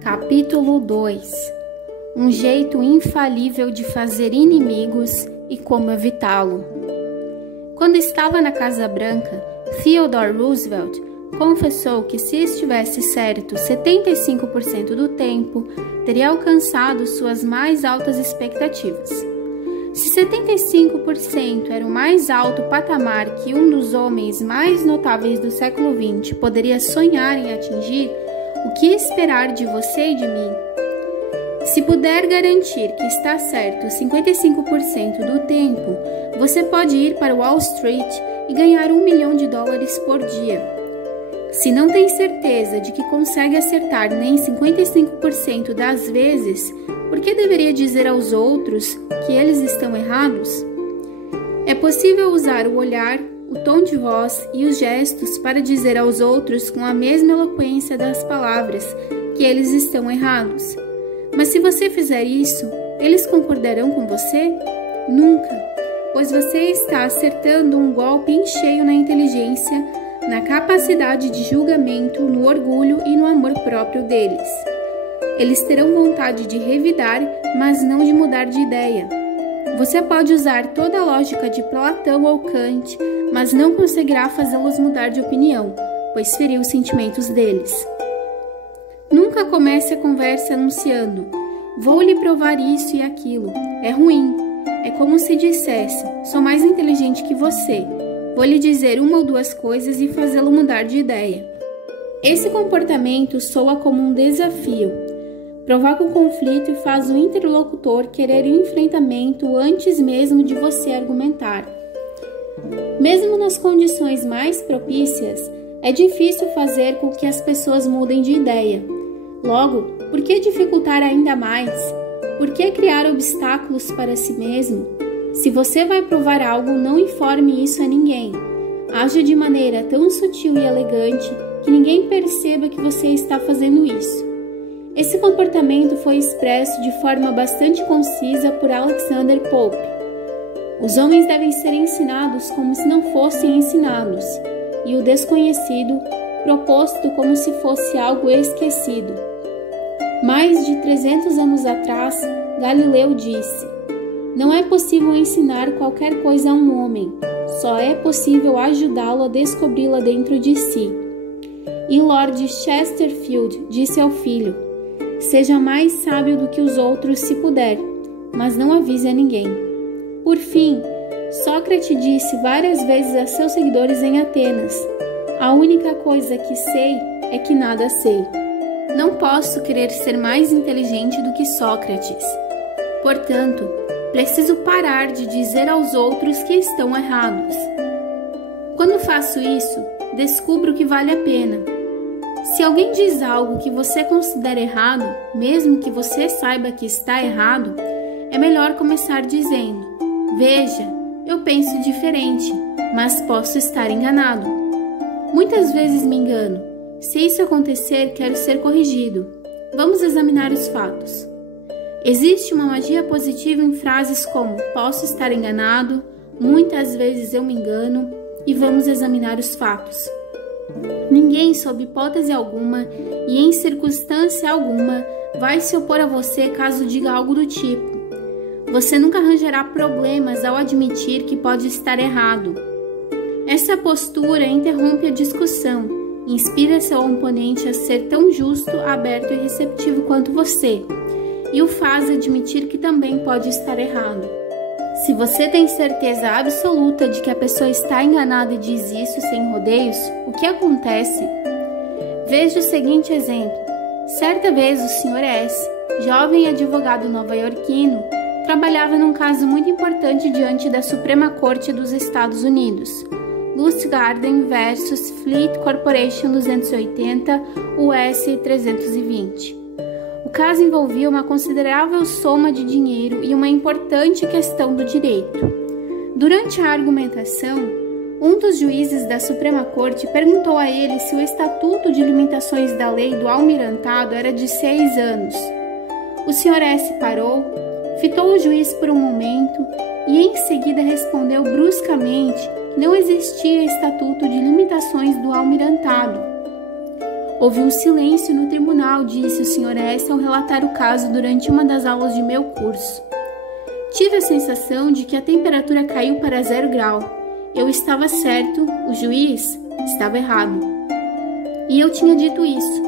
Capítulo 2. Um jeito infalível de fazer inimigos e como evitá-lo. Quando estava na Casa Branca, Theodore Roosevelt confessou que se estivesse certo 75% do tempo, teria alcançado suas mais altas expectativas. Se 75% era o mais alto patamar que um dos homens mais notáveis do século XX poderia sonhar em atingir, o que esperar de você e de mim? Se puder garantir que está certo 55% do tempo, você pode ir para Wall Street e ganhar $1 milhão por dia. Se não tem certeza de que consegue acertar nem 55% das vezes, por que deveria dizer aos outros que eles estão errados? É possível usar o olhar, o tom de voz e os gestos para dizer aos outros com a mesma eloquência das palavras que eles estão errados. Mas se você fizer isso, eles concordarão com você? Nunca, pois você está acertando um golpe em cheio na inteligência, na capacidade de julgamento, no orgulho e no amor próprio deles. Eles terão vontade de revidar, mas não de mudar de ideia. Você pode usar toda a lógica de Platão ou Kant, mas não conseguirá fazê-los mudar de opinião, pois feriu os sentimentos deles. Nunca comece a conversa anunciando: vou lhe provar isso e aquilo. É ruim. É como se dissesse: sou mais inteligente que você. Vou lhe dizer uma ou duas coisas e fazê-lo mudar de ideia. Esse comportamento soa como um desafio. Provoca o conflito e faz o interlocutor querer o enfrentamento antes mesmo de você argumentar. Mesmo nas condições mais propícias, é difícil fazer com que as pessoas mudem de ideia. Logo, por que dificultar ainda mais? Por que criar obstáculos para si mesmo? Se você vai provar algo, não informe isso a ninguém. Haja de maneira tão sutil e elegante que ninguém perceba que você está fazendo isso. Esse comportamento foi expresso de forma bastante concisa por Alexander Pope. Os homens devem ser ensinados como se não fossem ensinados, e o desconhecido proposto como se fosse algo esquecido. Mais de 300 anos atrás, Galileu disse: não é possível ensinar qualquer coisa a um homem, só é possível ajudá-lo a descobri-la dentro de si. E Lord Chesterfield disse ao filho: seja mais sábio do que os outros se puder, mas não avise a ninguém. Por fim, Sócrates disse várias vezes a seus seguidores em Atenas: a única coisa que sei é que nada sei. Não posso querer ser mais inteligente do que Sócrates. Portanto, preciso parar de dizer aos outros que estão errados. Quando faço isso, descubro que vale a pena. Se alguém diz algo que você considera errado, mesmo que você saiba que está errado, é melhor começar dizendo: veja, eu penso diferente, mas posso estar enganado. Muitas vezes me engano. Se isso acontecer, quero ser corrigido. Vamos examinar os fatos. Existe uma magia positiva em frases como: posso estar enganado, muitas vezes eu me engano, e vamos examinar os fatos. Ninguém, sob hipótese alguma e em circunstância alguma, vai se opor a você caso diga algo do tipo. Você nunca arranjará problemas ao admitir que pode estar errado. Essa postura interrompe a discussão, inspira seu oponente a ser tão justo, aberto e receptivo quanto você, e o faz admitir que também pode estar errado. Se você tem certeza absoluta de que a pessoa está enganada e diz isso sem rodeios, o que acontece? Veja o seguinte exemplo. Certa vez o Sr. S., jovem advogado nova-iorquino, trabalhava num caso muito importante diante da Suprema Corte dos Estados Unidos, Lustgarten vs. Fleet Corporation 280 US 320. O caso envolvia uma considerável soma de dinheiro e uma importante questão do direito. Durante a argumentação, um dos juízes da Suprema Corte perguntou a ele se o Estatuto de Limitações da Lei do Almirantado era de 6 anos. O Sr. S. parou, fitou o juiz por um momento e em seguida respondeu bruscamente que não existia Estatuto de Limitações do Almirantado. Houve um silêncio no tribunal, disse o Sr. S. ao relatar o caso durante uma das aulas de meu curso. Tive a sensação de que a temperatura caiu para 0 grau. Eu estava certo, o juiz estava errado. E eu tinha dito isso.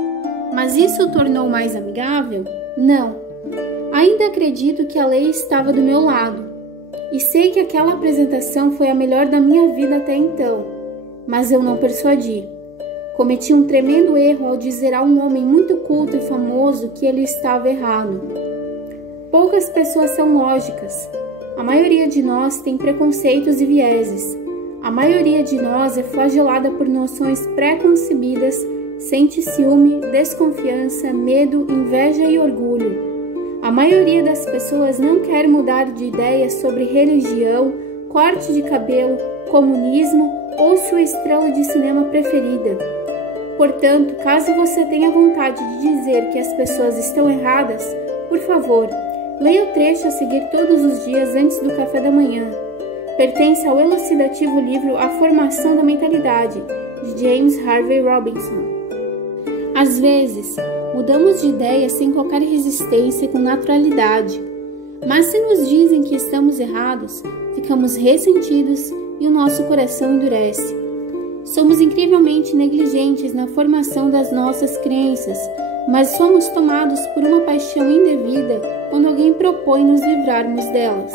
Mas isso o tornou mais amigável? Não. Ainda acredito que a lei estava do meu lado. E sei que aquela apresentação foi a melhor da minha vida até então. Mas eu não persuadi. Cometi um tremendo erro ao dizer a um homem muito culto e famoso que ele estava errado. Poucas pessoas são lógicas. A maioria de nós tem preconceitos e vieses. A maioria de nós é flagelada por noções pré-concebidas, sente ciúme, desconfiança, medo, inveja e orgulho. A maioria das pessoas não quer mudar de ideia sobre religião, corte de cabelo, comunismo ou sua estrela de cinema preferida. Portanto, caso você tenha vontade de dizer que as pessoas estão erradas, por favor, leia o trecho a seguir todos os dias antes do café da manhã. Pertence ao elucidativo livro A Formação da Mentalidade, de James Harvey Robinson. Às vezes, mudamos de ideia sem qualquer resistência e com naturalidade. Mas se nos dizem que estamos errados, ficamos ressentidos e o nosso coração endurece. Somos incrivelmente negligentes na formação das nossas crenças, mas somos tomados por uma paixão indevida quando alguém propõe nos livrarmos delas.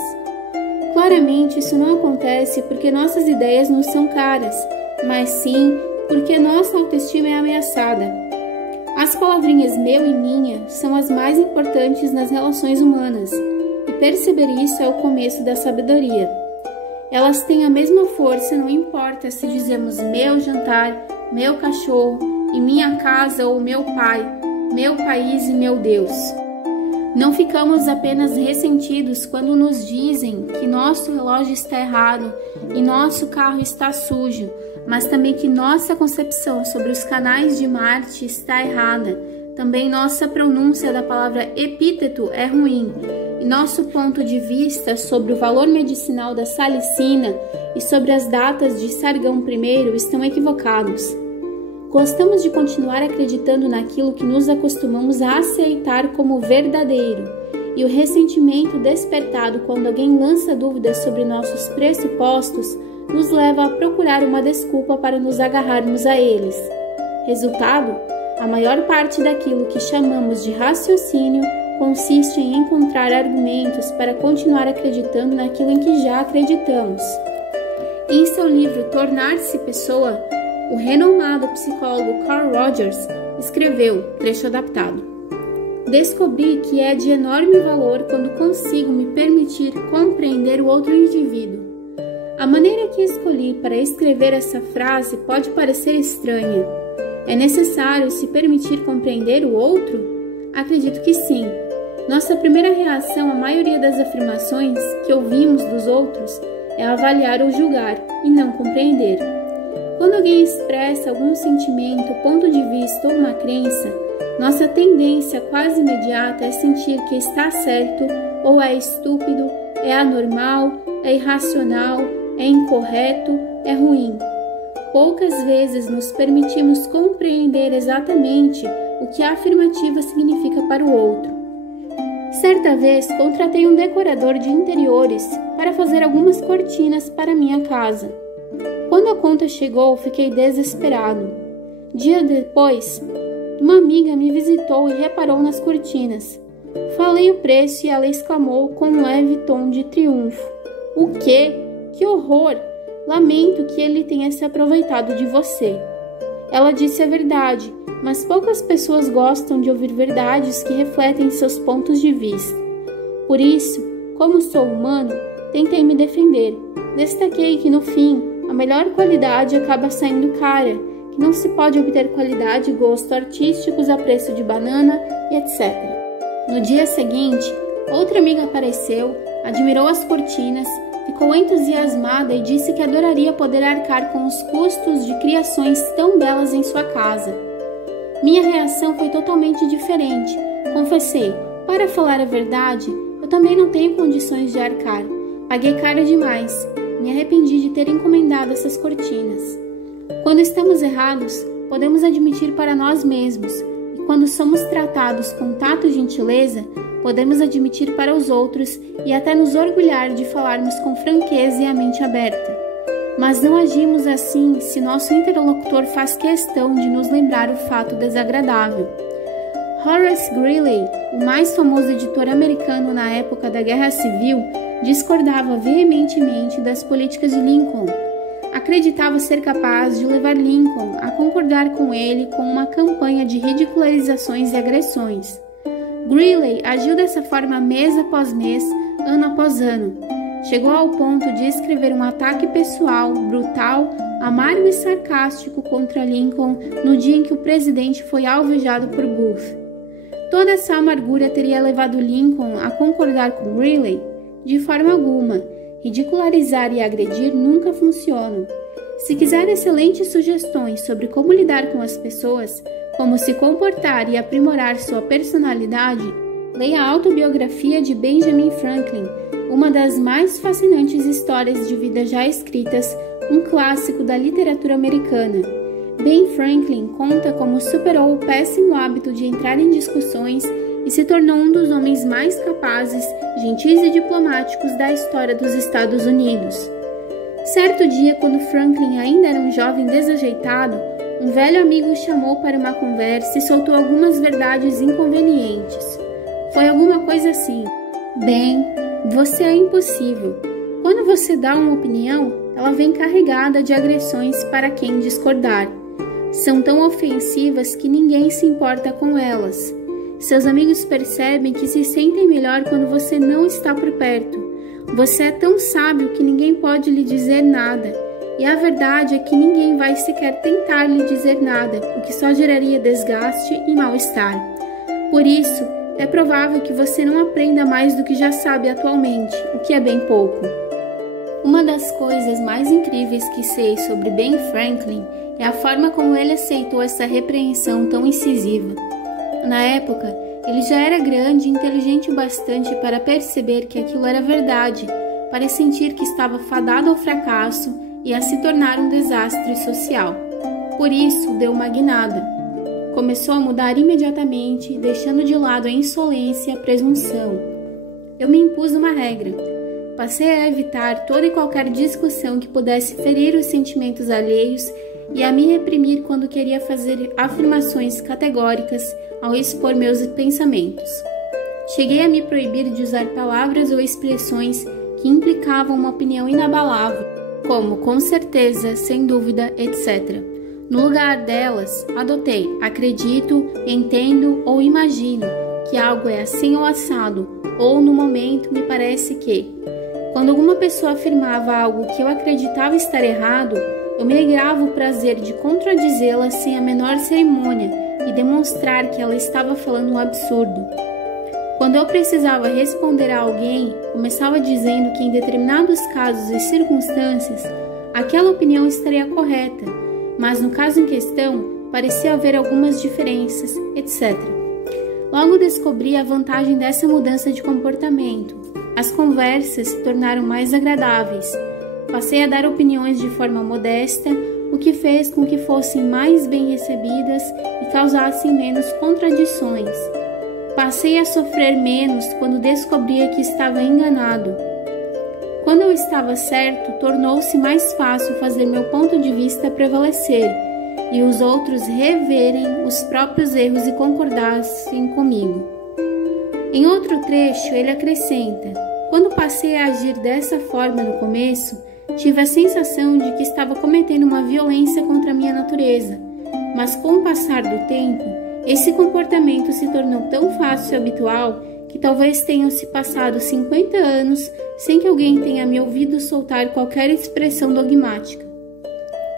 Claramente, isso não acontece porque nossas ideias nos são caras, mas sim porque nossa autoestima é ameaçada. As palavrinhas meu e minha são as mais importantes nas relações humanas, e perceber isso é o começo da sabedoria. Elas têm a mesma força, não importa se dizemos meu jantar, meu cachorro, e minha casa ou meu pai, meu país e meu Deus. Não ficamos apenas ressentidos quando nos dizem que nosso relógio está errado e nosso carro está sujo, mas também que nossa concepção sobre os canais de Marte está errada. Também nossa pronúncia da palavra epíteto é ruim, e nosso ponto de vista sobre o valor medicinal da salicina e sobre as datas de Sargão I estão equivocados. Gostamos de continuar acreditando naquilo que nos acostumamos a aceitar como verdadeiro, e o ressentimento despertado quando alguém lança dúvidas sobre nossos pressupostos nos leva a procurar uma desculpa para nos agarrarmos a eles. Resultado: a maior parte daquilo que chamamos de raciocínio consiste em encontrar argumentos para continuar acreditando naquilo em que já acreditamos. Em seu livro Tornar-se Pessoa, o renomado psicólogo Carl Rogers escreveu, trecho adaptado: descobri que é de enorme valor quando consigo me permitir compreender o outro indivíduo. A maneira que escolhi para escrever essa frase pode parecer estranha. É necessário se permitir compreender o outro? Acredito que sim. Nossa primeira reação à maioria das afirmações que ouvimos dos outros é avaliar ou julgar, e não compreender. Quando alguém expressa algum sentimento, ponto de vista ou uma crença, nossa tendência quase imediata é sentir que está certo ou é estúpido, é anormal, é irracional, é incorreto, é ruim. Poucas vezes nos permitimos compreender exatamente o que a afirmativa significa para o outro. Certa vez, contratei um decorador de interiores para fazer algumas cortinas para minha casa. Quando a conta chegou, fiquei desesperado. Dia depois, uma amiga me visitou e reparou nas cortinas. Falei o preço e ela exclamou com um leve tom de triunfo: "O quê? Que horror! Lamento que ele tenha se aproveitado de você." Ela disse a verdade, mas poucas pessoas gostam de ouvir verdades que refletem seus pontos de vista. Por isso, como sou humano, tentei me defender. Destaquei que, no fim, a melhor qualidade acaba saindo cara, que não se pode obter qualidade e gosto artísticos a preço de banana e etc. No dia seguinte, outra amiga apareceu, admirou as cortinas, ficou entusiasmada e disse que adoraria poder arcar com os custos de criações tão belas em sua casa. Minha reação foi totalmente diferente. Confessei: para falar a verdade, eu também não tenho condições de arcar. Paguei caro demais. Me arrependi de ter encomendado essas cortinas. Quando estamos errados, podemos admitir para nós mesmos, e quando somos tratados com tato e gentileza, podemos admitir para os outros e até nos orgulhar de falarmos com franqueza e a mente aberta. Mas não agimos assim se nosso interlocutor faz questão de nos lembrar o fato desagradável. Horace Greeley, o mais famoso editor americano na época da Guerra Civil, discordava veementemente das políticas de Lincoln. Acreditava ser capaz de levar Lincoln a concordar com ele com uma campanha de ridicularizações e agressões. Greeley agiu dessa forma mês após mês, ano após ano. Chegou ao ponto de escrever um ataque pessoal, brutal, amargo e sarcástico contra Lincoln no dia em que o presidente foi alvejado por Booth. Toda essa amargura teria levado Lincoln a concordar com Greeley? De forma alguma. Ridicularizar e agredir nunca funcionam. Se quiser excelentes sugestões sobre como lidar com as pessoas, como se comportar e aprimorar sua personalidade, leia a autobiografia de Benjamin Franklin, uma das mais fascinantes histórias de vida já escritas, um clássico da literatura americana. Ben Franklin conta como superou o péssimo hábito de entrar em discussões e se tornou um dos homens mais capazes, gentis e diplomáticos da história dos Estados Unidos. Certo dia, quando Franklin ainda era um jovem desajeitado, um velho amigo o chamou para uma conversa e soltou algumas verdades inconvenientes. Foi alguma coisa assim: "Bem, você é impossível. Quando você dá uma opinião, ela vem carregada de agressões para quem discordar. São tão ofensivas que ninguém se importa com elas. Seus amigos percebem que se sentem melhor quando você não está por perto. Você é tão sábio que ninguém pode lhe dizer nada. E a verdade é que ninguém vai sequer tentar lhe dizer nada, o que só geraria desgaste e mal-estar. Por isso, é provável que você não aprenda mais do que já sabe atualmente, o que é bem pouco." Uma das coisas mais incríveis que sei sobre Ben Franklin é a forma como ele aceitou essa repreensão tão incisiva. Na época, ele já era grande e inteligente o bastante para perceber que aquilo era verdade, para sentir que estava fadado ao fracasso e a se tornar um desastre social. Por isso, deu uma guinada. Começou a mudar imediatamente, deixando de lado a insolência e a presunção. Eu me impus uma regra. Passei a evitar toda e qualquer discussão que pudesse ferir os sentimentos alheios e a me reprimir quando queria fazer afirmações categóricas ao expor meus pensamentos. Cheguei a me proibir de usar palavras ou expressões que implicavam uma opinião inabalável, como com certeza, sem dúvida, etc. No lugar delas, adotei acredito, entendo ou imagino que algo é assim ou assado, ou no momento me parece que. Quando alguma pessoa afirmava algo que eu acreditava estar errado, eu me alegrava o prazer de contradizê-la sem a menor cerimônia e demonstrar que ela estava falando um absurdo. Quando eu precisava responder a alguém, começava dizendo que em determinados casos e circunstâncias, aquela opinião estaria correta, mas no caso em questão, parecia haver algumas diferenças, etc. Logo descobri a vantagem dessa mudança de comportamento. As conversas se tornaram mais agradáveis. Passei a dar opiniões de forma modesta, o que fez com que fossem mais bem recebidas e causassem menos contradições. Passei a sofrer menos quando descobria que estava enganado. Quando eu estava certo, tornou-se mais fácil fazer meu ponto de vista prevalecer e os outros reverem os próprios erros e concordassem comigo. Em outro trecho, ele acrescenta: "Quando passei a agir dessa forma no começo, tive a sensação de que estava cometendo uma violência contra a minha natureza, mas com o passar do tempo, esse comportamento se tornou tão fácil e habitual que talvez tenham se passado 50 anos sem que alguém tenha me ouvido soltar qualquer expressão dogmática.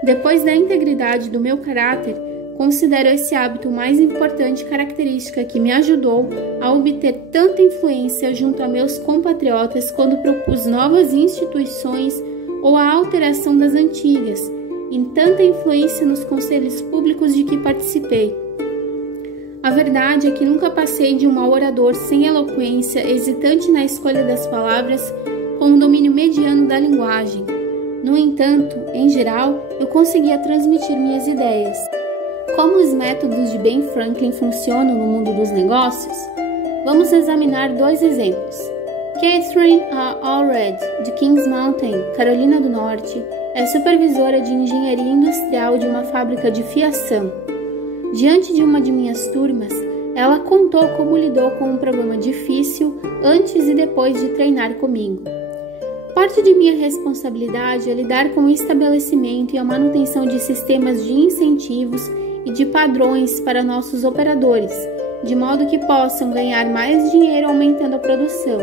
Depois da integridade do meu caráter, considero esse hábito o mais importante característica que me ajudou a obter tanta influência junto a meus compatriotas quando propus novas instituições ou a alteração das antigas, em tanta influência nos conselhos públicos de que participei. A verdade é que nunca passei de um mau orador sem eloquência, hesitante na escolha das palavras, com um domínio mediano da linguagem. No entanto, em geral, eu conseguia transmitir minhas ideias. como os métodos de Ben Franklin funcionam no mundo dos negócios, vamos examinar 2 exemplos. Catherine A. Allred, de Kings Mountain, Carolina do Norte, é supervisora de engenharia industrial de uma fábrica de fiação. Diante de uma de minhas turmas, ela contou como lidou com um problema difícil antes e depois de treinar comigo. Parte de minha responsabilidade é lidar com o estabelecimento e a manutenção de sistemas de incentivos e de padrões para nossos operadores, de modo que possam ganhar mais dinheiro aumentando a produção.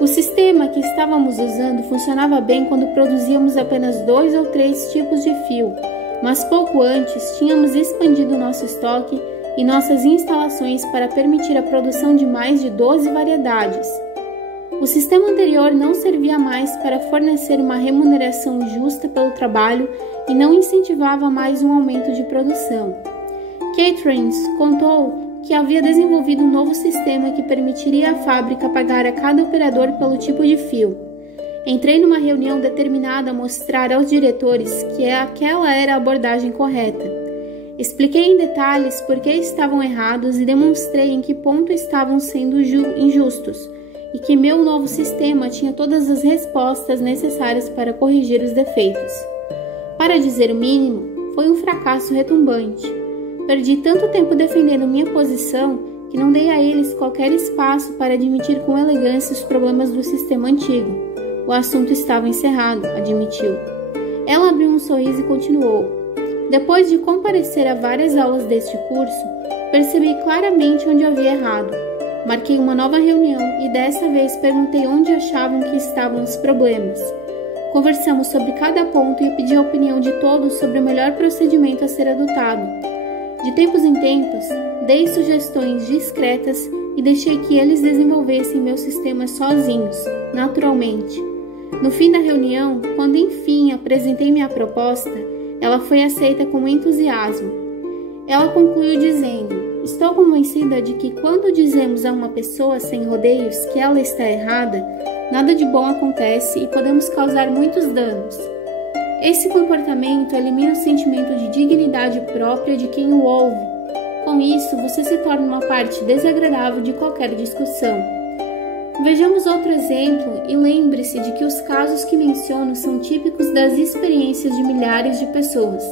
O sistema que estávamos usando funcionava bem quando produzíamos apenas 2 ou 3 tipos de fio, mas pouco antes tínhamos expandido nosso estoque e nossas instalações para permitir a produção de mais de 12 variedades. O sistema anterior não servia mais para fornecer uma remuneração justa pelo trabalho e não incentivava mais um aumento de produção. Catherine contou que havia desenvolvido um novo sistema que permitiria à fábrica pagar a cada operador pelo tipo de fio. Entrei numa reunião determinada a mostrar aos diretores que aquela era a abordagem correta. Expliquei em detalhes por que estavam errados e demonstrei em que ponto estavam sendo injustos e que meu novo sistema tinha todas as respostas necessárias para corrigir os defeitos. Para dizer o mínimo, foi um fracasso retumbante. Perdi tanto tempo defendendo minha posição que não dei a eles qualquer espaço para admitir com elegância os problemas do sistema antigo. O assunto estava encerrado, admitiu. Ela abriu um sorriso e continuou. Depois de comparecer a várias aulas deste curso, percebi claramente onde havia errado. Marquei uma nova reunião e dessa vez perguntei onde achavam que estavam os problemas. Conversamos sobre cada ponto e pedi a opinião de todos sobre o melhor procedimento a ser adotado. De tempos em tempos, dei sugestões discretas e deixei que eles desenvolvessem meus sistemas sozinhos, naturalmente. No fim da reunião, quando enfim apresentei minha proposta, ela foi aceita com entusiasmo. Ela concluiu dizendo: estou convencida de que quando dizemos a uma pessoa sem rodeios que ela está errada, nada de bom acontece e podemos causar muitos danos. Esse comportamento elimina o sentimento de dignidade própria de quem o ouve. Com isso, você se torna uma parte desagradável de qualquer discussão. Vejamos outro exemplo e lembre-se de que os casos que menciono são típicos das experiências de milhares de pessoas.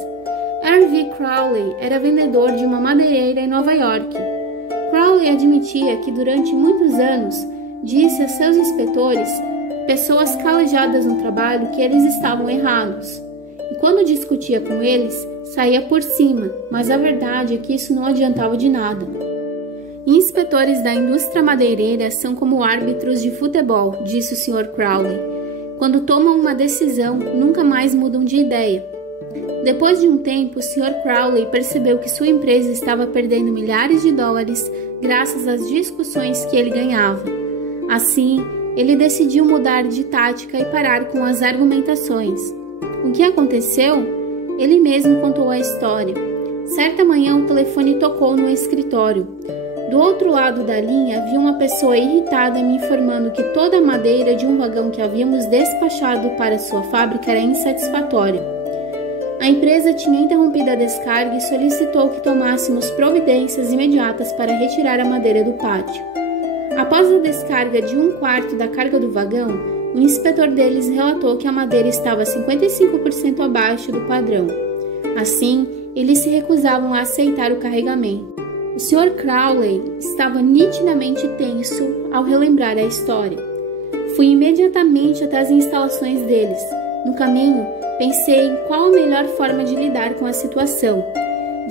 R.V. Crowley era vendedor de uma madeireira em Nova York. Crowley admitia que durante muitos anos disse a seus inspetores, pessoas calejadas no trabalho, que eles estavam errados. E quando discutia com eles, saía por cima, mas a verdade é que isso não adiantava de nada. Inspetores da indústria madeireira são como árbitros de futebol, disse o Sr. Crowley. Quando tomam uma decisão, nunca mais mudam de ideia. Depois de um tempo, o Sr. Crowley percebeu que sua empresa estava perdendo milhares de dólares graças às discussões que ele ganhava. Assim, ele decidiu mudar de tática e parar com as argumentações. O que aconteceu? Ele mesmo contou a história. Certa manhã, o telefone tocou no escritório. Do outro lado da linha, havia uma pessoa irritada me informando que toda a madeira de um vagão que havíamos despachado para sua fábrica era insatisfatória. A empresa tinha interrompido a descarga e solicitou que tomássemos providências imediatas para retirar a madeira do pátio. Após a descarga de 1/4 da carga do vagão, o inspetor deles relatou que a madeira estava 55% abaixo do padrão. Assim, eles se recusavam a aceitar o carregamento. O Sr. Crowley estava nitidamente tenso ao relembrar a história. Fui imediatamente até as instalações deles. No caminho, pensei em qual a melhor forma de lidar com a situação.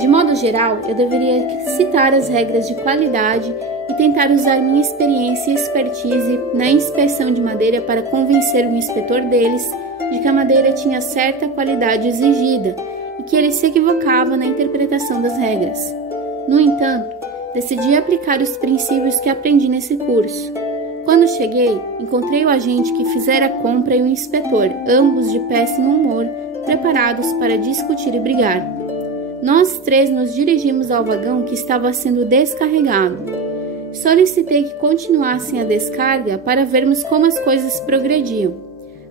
De modo geral, eu deveria citar as regras de qualidade e tentar usar minha experiência e expertise na inspeção de madeira para convencer o inspetor deles de que a madeira tinha certa qualidade exigida e que ele se equivocava na interpretação das regras. No entanto, decidi aplicar os princípios que aprendi nesse curso. Quando cheguei, encontrei o agente que fizera a compra e o inspetor, ambos de péssimo humor, preparados para discutir e brigar. Nós 3 nos dirigimos ao vagão que estava sendo descarregado. Solicitei que continuassem a descarga para vermos como as coisas progrediam.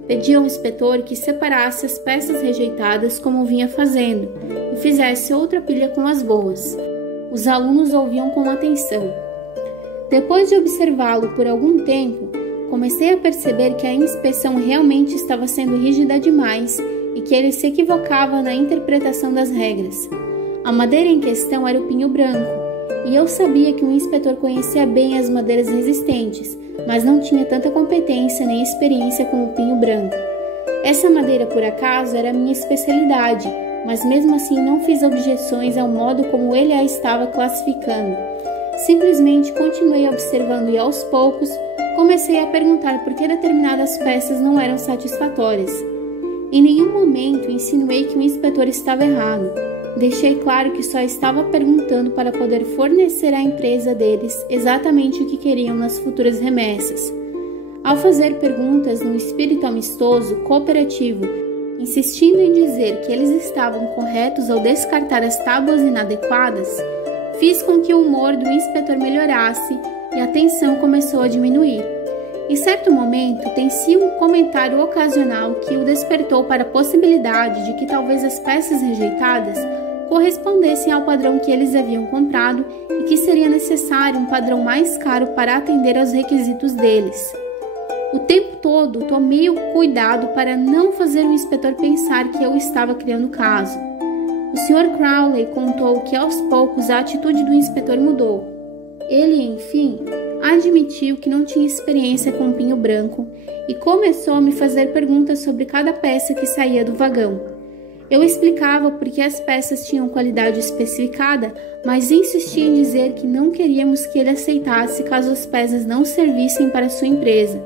Pediu ao inspetor que separasse as peças rejeitadas como vinha fazendo e fizesse outra pilha com as boas. Os alunos ouviam com atenção. Depois de observá-lo por algum tempo, comecei a perceber que a inspeção realmente estava sendo rígida demais e que ele se equivocava na interpretação das regras. A madeira em questão era o pinho branco, e eu sabia que o inspetor conhecia bem as madeiras resistentes, mas não tinha tanta competência nem experiência com o pinho branco. Essa madeira, por acaso, era a minha especialidade, mas mesmo assim não fiz objeções ao modo como ele a estava classificando. Simplesmente continuei observando e aos poucos comecei a perguntar por que determinadas peças não eram satisfatórias. Em nenhum momento insinuei que o inspetor estava errado. Deixei claro que só estava perguntando para poder fornecer à empresa deles exatamente o que queriam nas futuras remessas. Ao fazer perguntas no espírito amistoso, cooperativo, insistindo em dizer que eles estavam corretos ao descartar as tábuas inadequadas, fiz com que o humor do inspetor melhorasse e a tensão começou a diminuir. Em certo momento, teci um comentário ocasional que o despertou para a possibilidade de que talvez as peças rejeitadas correspondessem ao padrão que eles haviam comprado e que seria necessário um padrão mais caro para atender aos requisitos deles. O tempo todo tomei o cuidado para não fazer o inspetor pensar que eu estava criando caso. O Sr. Crowley contou que aos poucos a atitude do inspetor mudou. Ele, enfim, admitiu que não tinha experiência com pinho branco e começou a me fazer perguntas sobre cada peça que saía do vagão. Eu explicava por que as peças tinham qualidade especificada, mas insistia em dizer que não queríamos que ele aceitasse caso as peças não servissem para sua empresa.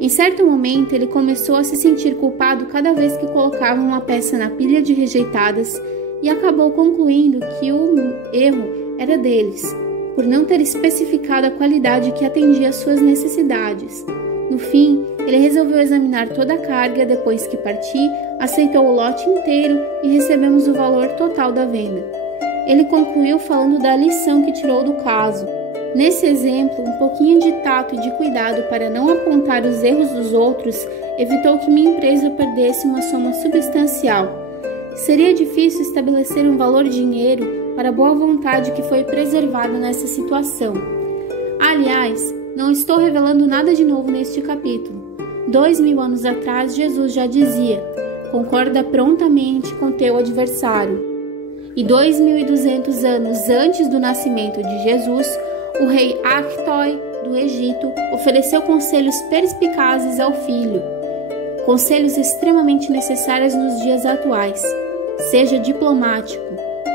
Em certo momento, ele começou a se sentir culpado cada vez que colocava uma peça na pilha de rejeitadas e acabou concluindo que o erro era deles, por não ter especificado a qualidade que atendia às suas necessidades. No fim, ele resolveu examinar toda a carga depois que parti, aceitou o lote inteiro e recebemos o valor total da venda. Ele concluiu falando da lição que tirou do caso. Nesse exemplo, um pouquinho de tato e de cuidado para não apontar os erros dos outros evitou que minha empresa perdesse uma soma substancial. Seria difícil estabelecer um valor de dinheiro para a boa vontade que foi preservada nessa situação. Aliás, não estou revelando nada de novo neste capítulo. 2000 anos atrás, Jesus já dizia: concorda prontamente com teu adversário. E 2200 anos antes do nascimento de Jesus, o rei Actoi do Egito ofereceu conselhos perspicazes ao filho, conselhos extremamente necessários nos dias atuais. Seja diplomático,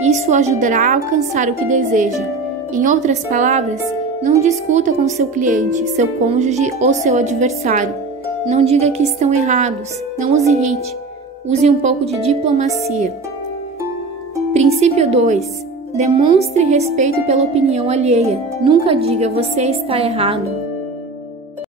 isso o ajudará a alcançar o que deseja. Em outras palavras, não discuta com seu cliente, seu cônjuge ou seu adversário. Não diga que estão errados, não os irrite, use um pouco de diplomacia. Princípio 2. Demonstre respeito pela opinião alheia. Nunca diga você está errado.